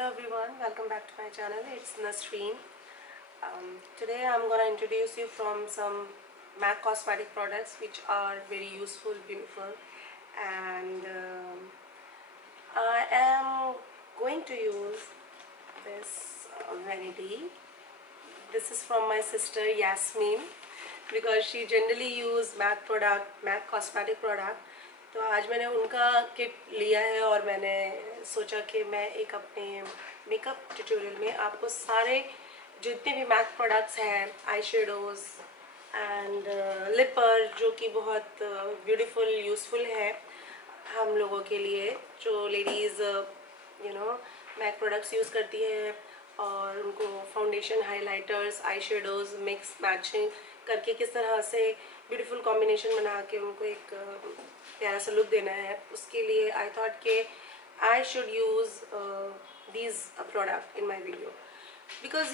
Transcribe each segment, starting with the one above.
Hello everyone, welcome back to my channel. It's Nasreen. Today I'm gonna introduce you from some MAC cosmetic products which are very useful, beautiful, and I am going to use this vanity. This is from my sister Yasmin because she generally use MAC cosmetic product. तो आज मैंने उनका kit लिया है और मैंने सोचा कि मैं एक अपने मेकअप ट्यूटोरियल में आपको सारे जितने भी मैक प्रोडक्ट्स हैं, आई शेडोज़ एंड लिपर, जो कि बहुत ब्यूटीफुल यूज़फुल है हम लोगों के लिए जो लेडीज़ मैक प्रोडक्ट्स यूज़ करती है और उनको foundation, highlighters, eye shadows mix matching करके किस तरह से ब्यूटीफुल कॉम्बिनेशन बना के उनको एक प्यारा सा लुक देना है. उसके लिए आई थॉट कि I should use these product in my video because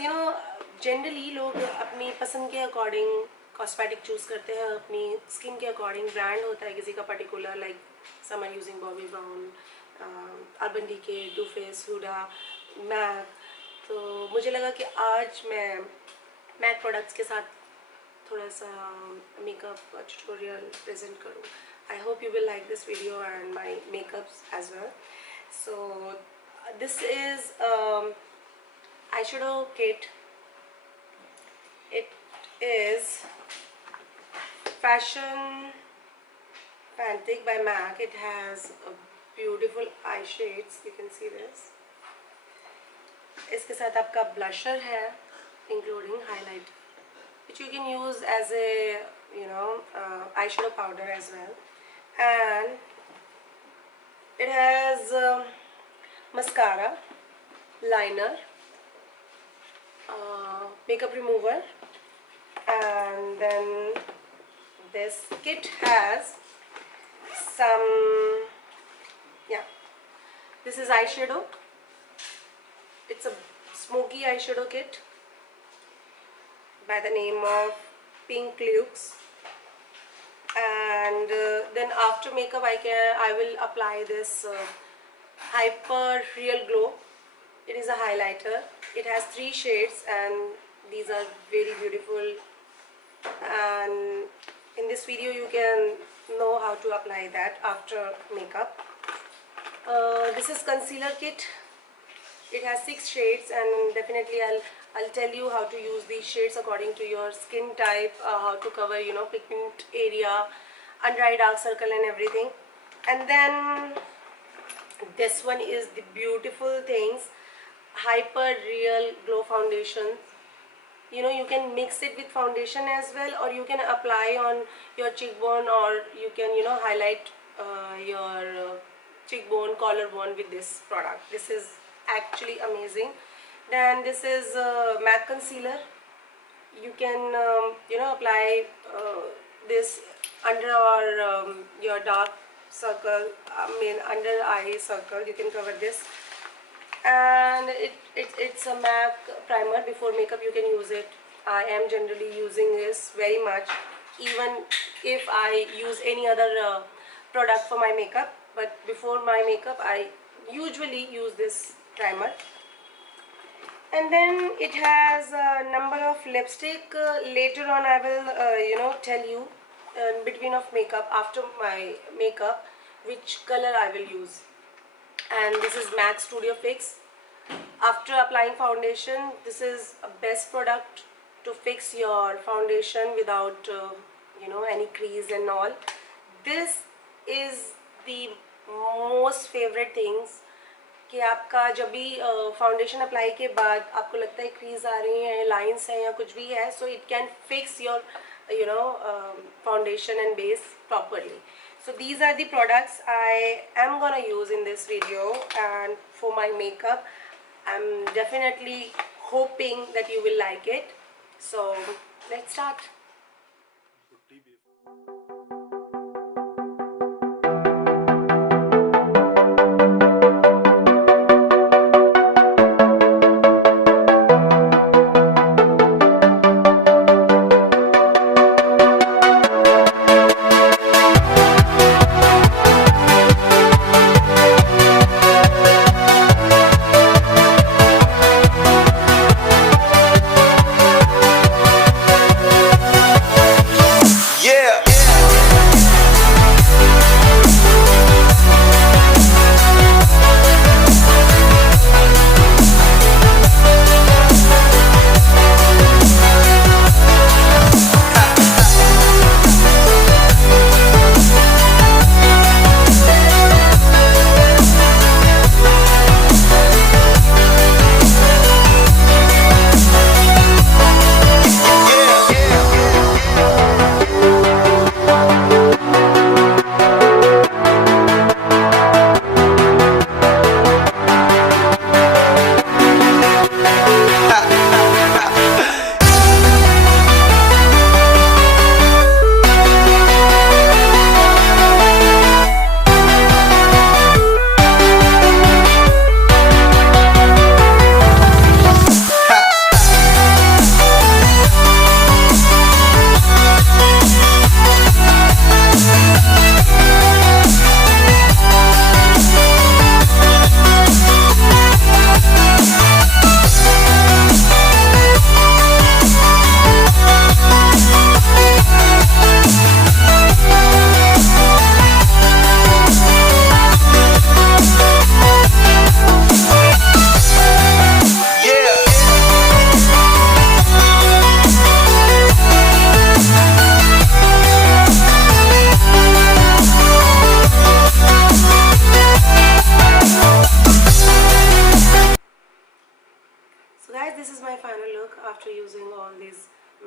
generally लोग अपनी पसंद के अकॉर्डिंग कॉस्मेटिक चूज़ करते हैं, अपनी स्किन के अकॉर्डिंग. ब्रांड होता है किसी का particular, like some are using Bobbi Brown, Urban Decay, too faced, Huda, MAC. तो मुझे लगा कि आज मैं मैक प्रोडक्ट्स के साथ थोड़ा सा मेकअप ट्यूटोरियल प्रेजेंट करूँ. I hope you will like this video and my makeups as well. So this is eyeshadow kit. It is Fashion Fantic by MAC. It has a beautiful eye shades. You can see this. इसके साथ आपका blusher है, including highlighter, which you can use as a eyeshadow powder as well. And it has mascara, liner, makeup remover, and then this kit has some, this is eyeshadow. It's a smoky eyeshadow kit by the name of Pink Lux. And then after makeup I will apply this Hyper Real Glow. It is a highlighter. It has 3 shades and these are very beautiful, and in this video you can know how to apply that after makeup. This is concealer kit. It has 6 shades and definitely I'll tell you how to use these shades according to your skin type, how to cover pigment area, under eye dark circle and everything. And then this one is the beautiful things, Hyper Real Glow Foundation. You can mix it with foundation as well, or you can apply on your cheekbone, or you can highlight your cheekbone, collarbone with this product. This is actually amazing. Then this is MAC concealer. You can apply this under your dark circle, under eye circle. You can cover this. And it's a MAC primer. Before makeup you can use it. I am generally using this very much, even if I use any other product for my makeup. But before my makeup I usually use this primer. And then it has a number of lipstick. Later on I will tell you in between of makeup, after my makeup, which color I will use. And this is MAC Studio Fix. After applying foundation, this is a best product to fix your foundation without any crease and all. This is the most favorite things कि आपका जब भी foundation apply के बाद आपको लगता है crease आ रही हैं, लाइंस हैं या कुछ भी है, so it can fix your foundation and base properly. So these are the products I am gonna use in this video, and for my makeup I'm definitely hoping that you will like it. So let's start.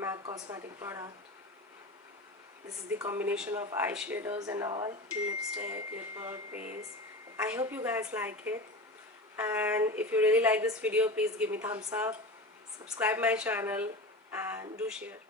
MAC cosmetic product. This is the combination of eyeshadows and all, lipstick, lip balm, base. I hope you guys like it, and if you really like this video, please give me thumbs up, subscribe my channel, and do share.